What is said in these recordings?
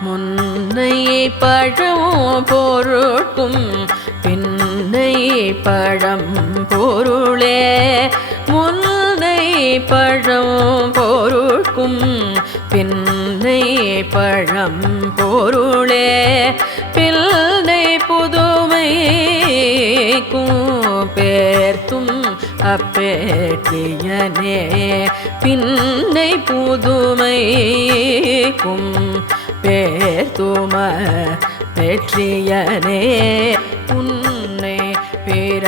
முன்னையை பழம் பொருட்கும் பின்னையை பழம் பொருளே. முன்னை பழம் பொருட்கும் பின்னை பழம் பொருளே. பிள்ளை புதுமைக்கும் பேர்த்தும் அப்பேட்டியனே பின்னை புதுமைக்கும் பேர் பேர்த்தும வெற்றியனே உன்னை பிறனாக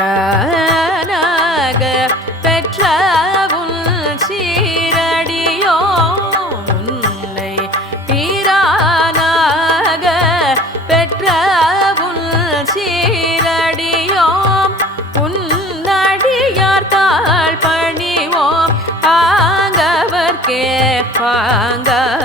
பெற்ற உன் சீரடியோ உன்னை பிறனாக பெற்ற உன் சீரடியோம் உன்னடியார் தாழ் பணிவோம் ஆங்கவர்க்கே பாங்கவோம்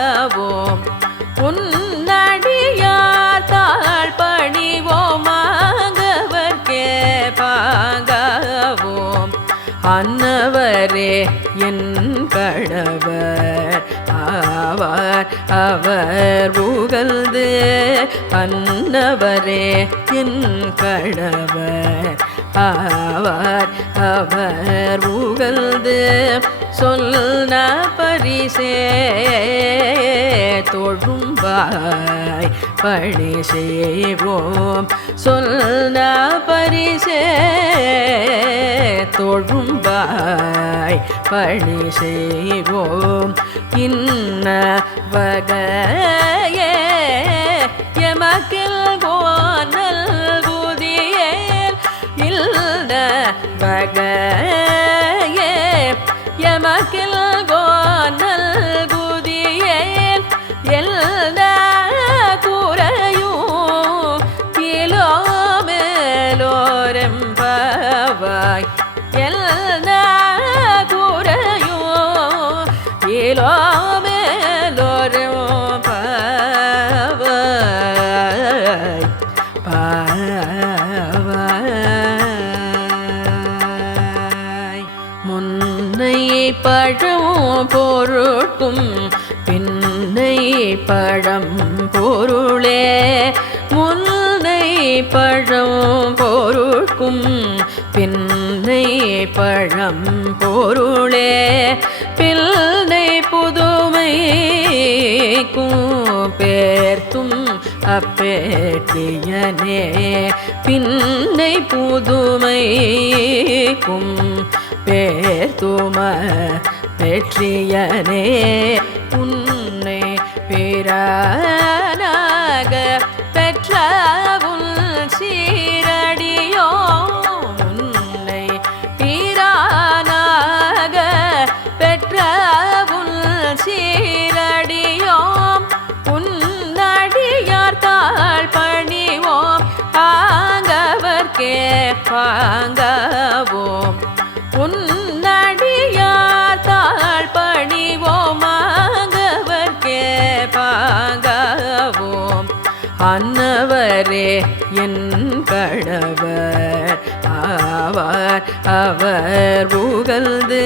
ஆனவரே என் கணவர் ஆவார் அவர் புகழ்ந்து. அன்னவரே என் கணவர் ஆவார் அவர் புகழ்ந்து. சொன்ன பரிசே தொழும்பாய் பணி செய்வோம் சொன்ன பரிசே தொழும்பாய் பணி செய்வோம் இன்ன வகையே எமக்கில் போன பொருட்கும் பின்னை பழம் பொருளே முன்னை பழம் பொருட்கும் பின்னை பழம் பொருளே பிள்ளை புதுமைக்கும் பேர்த்தும் அப்பேட்டியனே பின்னை புதுமைக்கும் பேர்த்தும வெற்றியனே உன்னை பிறனாக பெற்ற உன் சீரடியோ உன்னை பிறனாக பெற்ற உன் சீரடியோம் உன்னடியார் தாழ் பணிவோம் ஆங்கவர் கேட்பாங்கவோம் அவரே என் கடவர் ஆவார் அவர் புகழ்ந்து.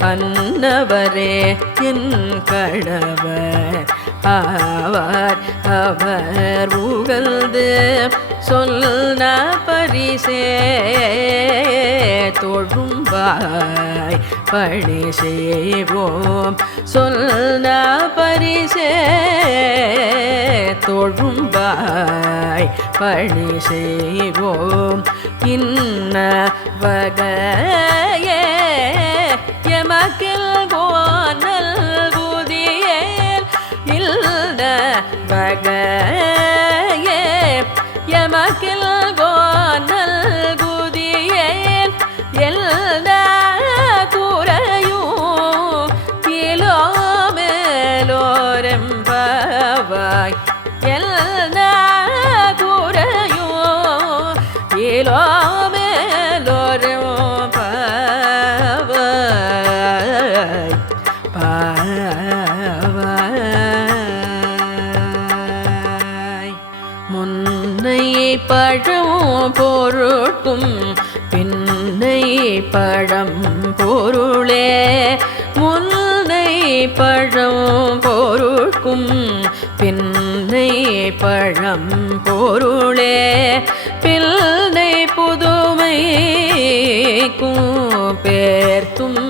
அன்னவரே என் கடவர் ஆவார் அவர் புகழ்ந்து. சொன்ன பரிசே பாய் பணி செய்வோம் சொன்ன பரிசே தொழும்பாய் பணி செய்வோம் இன்ன வகையே பழம் பொருளே முன்னை பழம் பொருட்கும் பின்னை பழம் பொருளே பிள்ளை புதுமைக்கும் பேர்த்தும்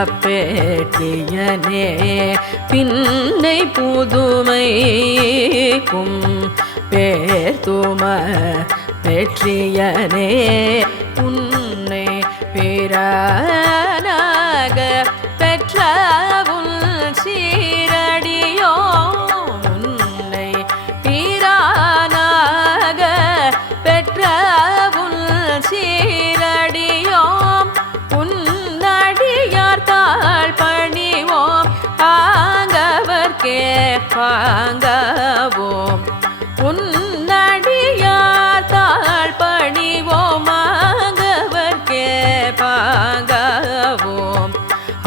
அப்பேட்டியனே பின்னை புதுமைக்கும் பேர்த்தும வெற்றியனே உன்னை பிறனாக பெற்ற உன் சீரடியோ உன்னை பிரானாக பெற்ற உன் சீரடியோம். உன்னடியார் தாழ் பணிவோம். ஆங்கவர் கேட்பாங்கவோம்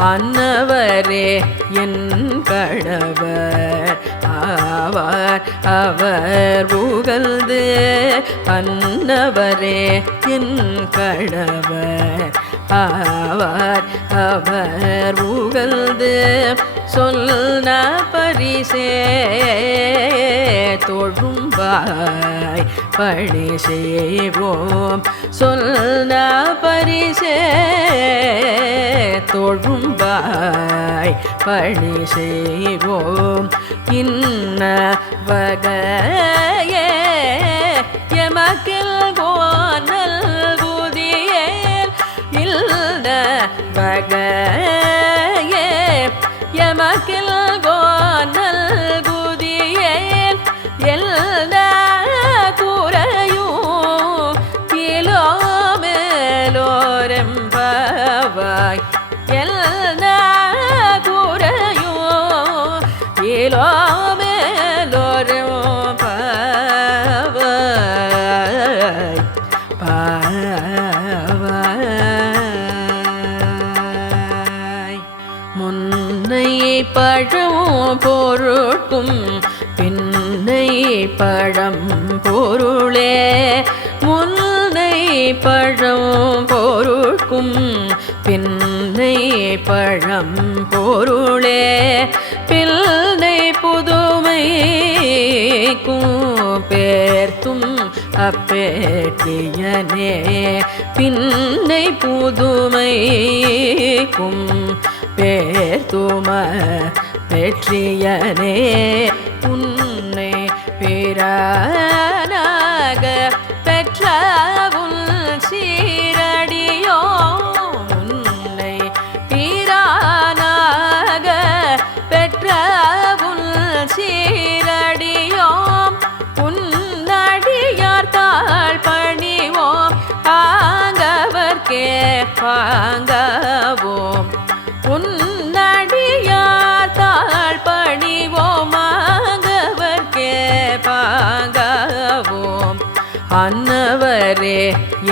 அன்னவரே என் கணவர் ஆவார் அவர் புகழ்ந்து. அன்னவரே என் கணவர் ஆவார் அவர் புகழ்ந்து. சொன்ன பரிசே தொழும் தொழும்பாய் பணி செய்வோம் சொன்ன பரிசே தொழும்பாய் பணி செய்வோம் இன்ன வகையே எமக்கில் பழம் பொருளே முன்னை பழம் பொருட்கும் பின்னை பழம் பொருளே பிள்ளை புதுமைக்கும் பேர்த்தும் அப்பேட்டியனே பின்னை புதுமைக்கும் பேர்த்தும வெற்றியனே உன்னை பிறனாக பெற்ற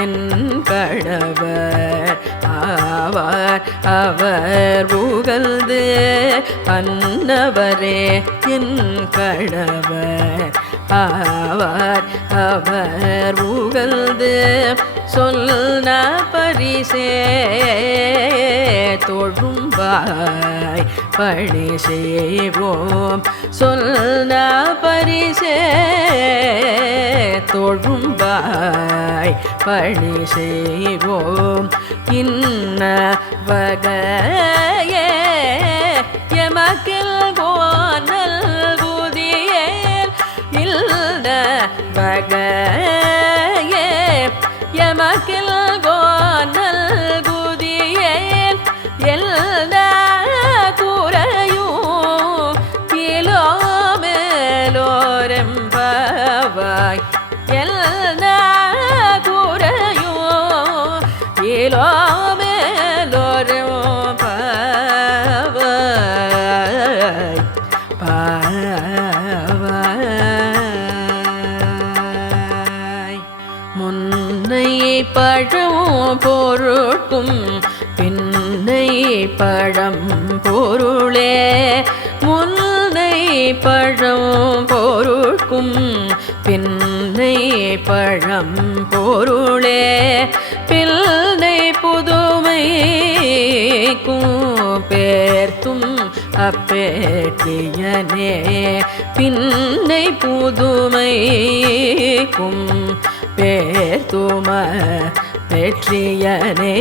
என் கணவர் ஆவார் அவர் புகழ்ந்து அன்னவரே என் கணவர் அவர் அவர் உகழ்ந்து சொன்ன பரிசே தொழும்பாய். பணி செய்வோம் சொன்ன பரிசே தொழும்பாய். பணி செய்வோம் இன்ன வகையே எமக்கில் போ வகையே எமக்கில் கோனல் குதியேன். எல்ல குறையும் கிலோ கிலோமேலோரெம்பவாய் எல்ல குறையும் கிலோ பொருட்கும் பின்னை பழம் பொருளே. முன்னை பழம் பொருட்கும் பின்னை பழம் பொருளே. பிள்ளை புதுமைக்கும் பேர்த்தும் அப்பேட்டியனே பின்னை புதுமைக்கும் பேர்த்தும வெற்றியனே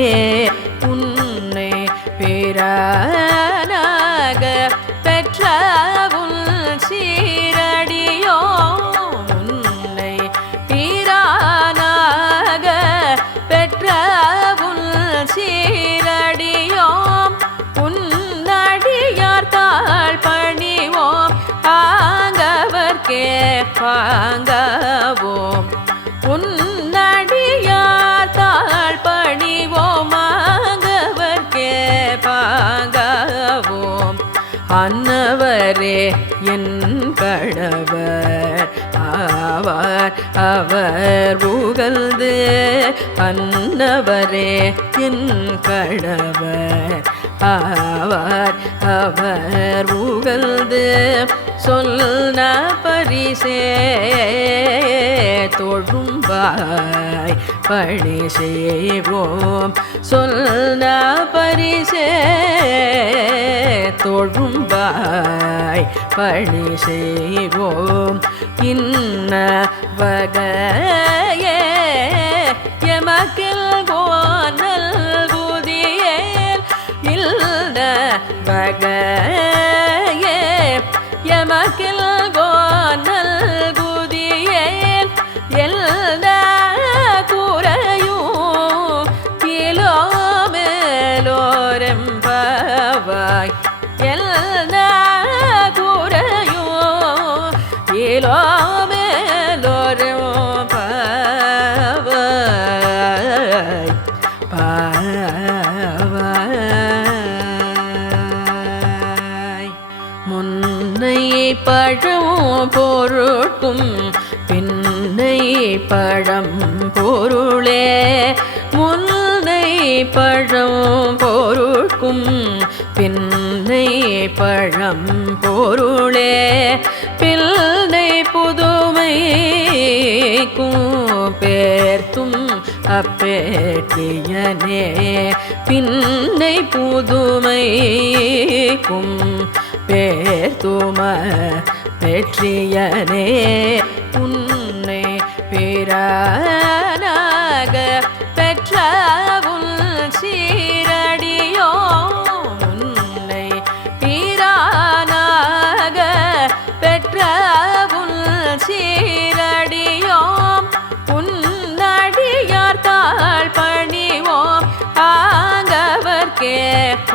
உன்னை பிறனாக பெற்ற உன் சீரடியோ உன்னை பிறனாக பெற்ற உன் சீரடியோம் உன்னடியார் தாழ் பணிவோம் ஆங்கவர் கேட்பாங்க பாங்கவோம் அன்னவரே என் கணவர் ஆவார் அவர் புகழ்ந்து அன்னவரே என் கணவர் ஆவார் அவர் புகழ்ந்து சொன்ன பரிசே தொழும்பாய் பணி செய்வோம். சொன்ன பரிசே தொழும்பாய் பணி செய்வோம். இன்ன வகையே எமக்கில் போனல் குதியேல் இல்ல வகை எமக்கில் கோனல் பொருட்கும் பின்னை பழம் பொருளே. முன்னை பழம் பொருட்கும் பின்னை பழம் பொருளே. பிள்ளை புதுமைக்கும் பேர்த்தும் அப்பேட்டியனே பின்னை புதுமைக்கும் பேர்த்தும பெற்றியனே உன்னை பிறனாக பெற்ற உன் சீரடியோ உன்னை பிறனாக பெற்ற உன் சீரடியோம் உன்னடியார் தாழ் பணிவோம் ஆங்கவர் கேட்பாங்கவோ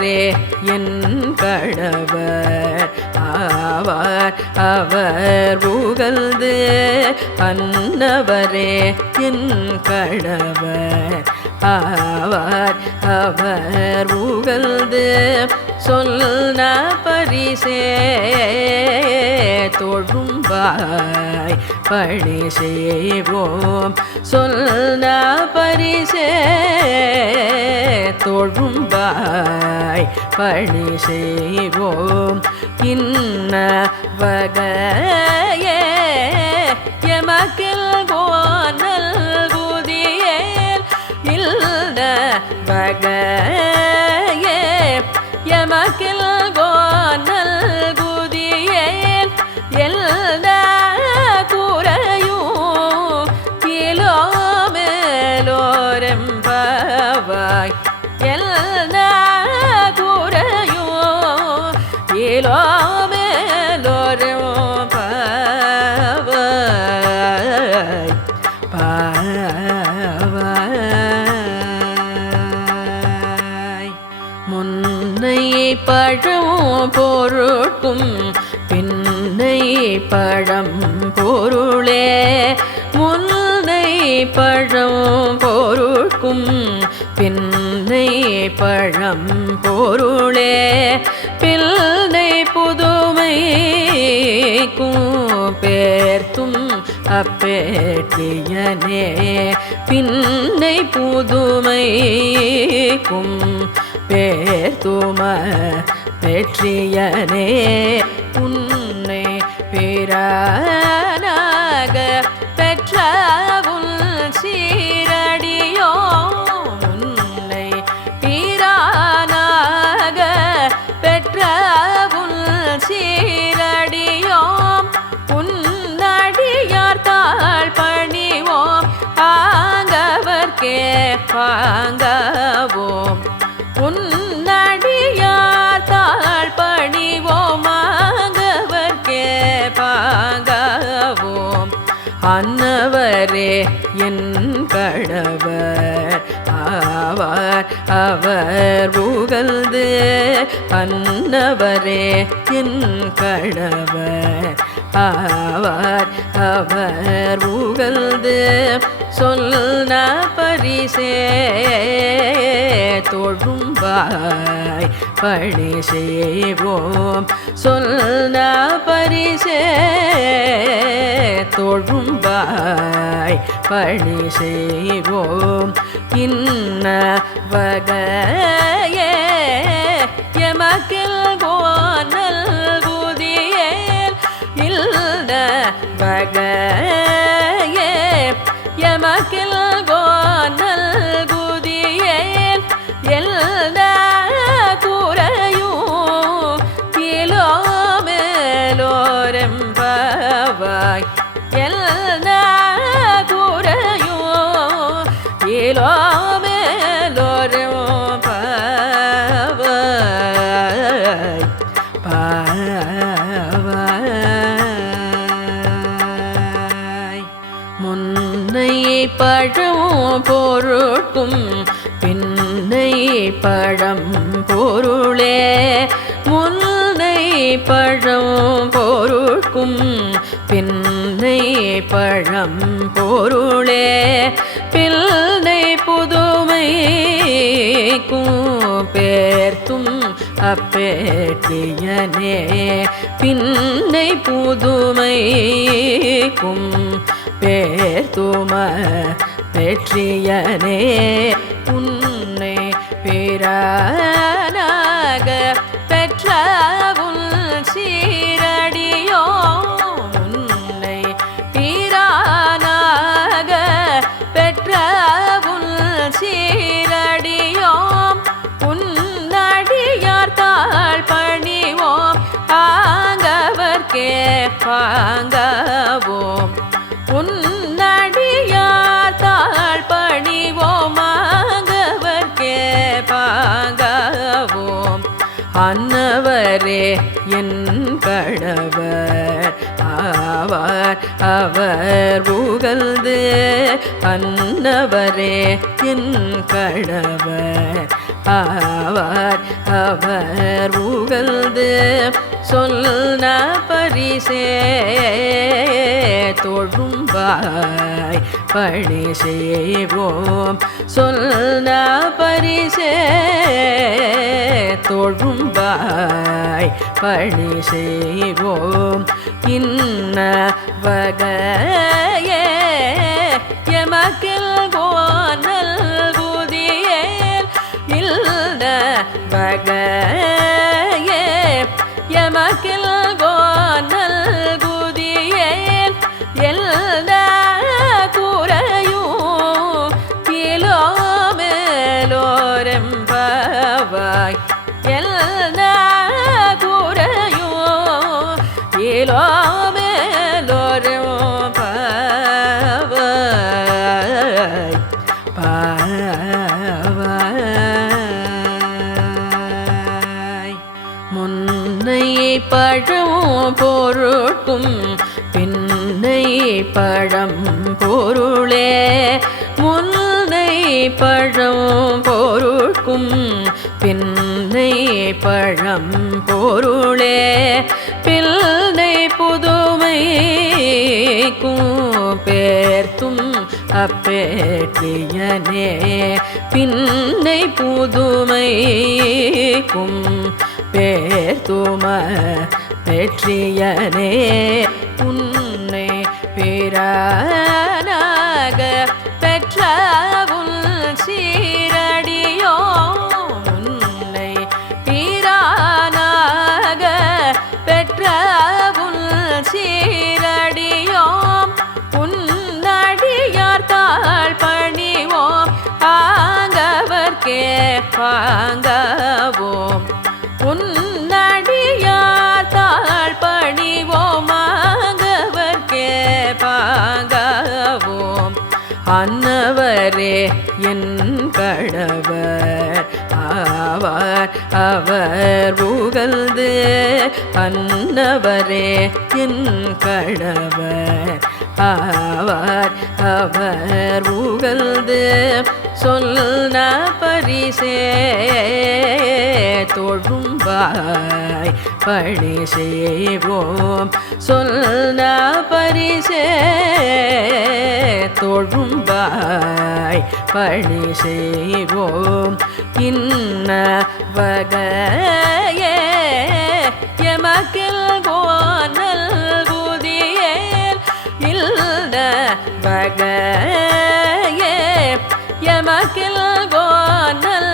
அவரே என் கடவர். ஆவார் அவர் புகழ்ந்து அன்னவரே என் கடவர். ஆவார் அவர் புகழ்ந்து சொன்ன பரிசே பாய் பணி செய்வோம். சொன்ன பரிசே தொழும் பாய் பணி செய்வோம். இன்ன வகையே எமக்கில் போனல் குதியேல் இல்ல வகை கிலோமேலோரெம்பவாய் எல்ல கூரையும் கிலோமேலோரெம்பவாய் பாவாய் முன்னை பழம் பொருட்கும் பின்னை பழம் பொருளே முன்னை பழம் பொருட்கும் பிள்ளை பழம் பொருளே பிள்ளை புதுமைக்கும் பேர்த்தும் அப்பேட்டியனே பின்னை புதுமைக்கும் பேர்த்தும பெற்றியனே உன்னை பிற கேட்பாங்கவோம். உன்னடியார் தாழ் பணிவோமாங்கவர் கேட்பாங்கவோம். அன்னவரே என் கணவர் ஆவார் அவர் புகழ்ந்து. அன்னவரே என் கணவர் ஆவார் அவர் புகழ்ந்து. சொன்ன பரிசே தொழும்பாய் பணி செய்வோம். சொன்ன பரிசே தொழும்பாய் பணி செய்வோம். இன்ன வகையே எமக்கு பழம் பொருளே முன்னை பழம் பொருட்கும் பின்னை பழம் பொருளே பிள்ளை புதுமைக்கும் பேர்த்தும் அப்பேட்டியனே பின்னை புதுமைக்கும் பேர்த்தும வெற்றியனே உன்னை பிரானாக பெற்ற என் கணவர் ஆவார் அவர் புகழ்ந்து அன்னவரே என் கணவர் ஆவார் அவர் புகழ்ந்து சொன்ன பரிசே தொழும்பாய் பணி செய்வோம் சொன்ன பரிசே தொழும்பாய் பணி செய்வோம் இன்ன வகையே எமக்கில் கோனல் குதியேல் இல்ல வகை எமக்கில் கோனல் குதியேல் எல்ல குறையும் கிலோமேலோரெம்பவாய் பொருட்கும் பின்னை பழம் பொருளே முன்னை பழம் பொருட்கும் பின்னை பழம் பொருளே பிள்ளை புதுமைக்கும் பேர்த்தும் அப்பேட்டியனே பின்னை புதுமைக்கும் பேர்த்தும வெற்றியனே உன்னை பிறனாக பெற்ற உன் சீரடியோ உன்னை பிறானாக பெற்ற உன் சீரடியோம். உன்னடியார் தாழ் பணிவோம் ஆங்கவர் கேட்பாங்க ஆனவரே என் கடவர். ஆவார் அவர் புகழ்ந்து அன்னவரே என் கடவர். ஆவார் அவர் புகழ்ந்து சொன்ன பரிசே தொழும்பாய் பணி செய்வோம் சொன்ன பரிசே தொழும்பாய் பணி செய்வோம் இன்ன வகையே எமக்கில் போனல் புதிய இல்ல வகை கில் கோனல்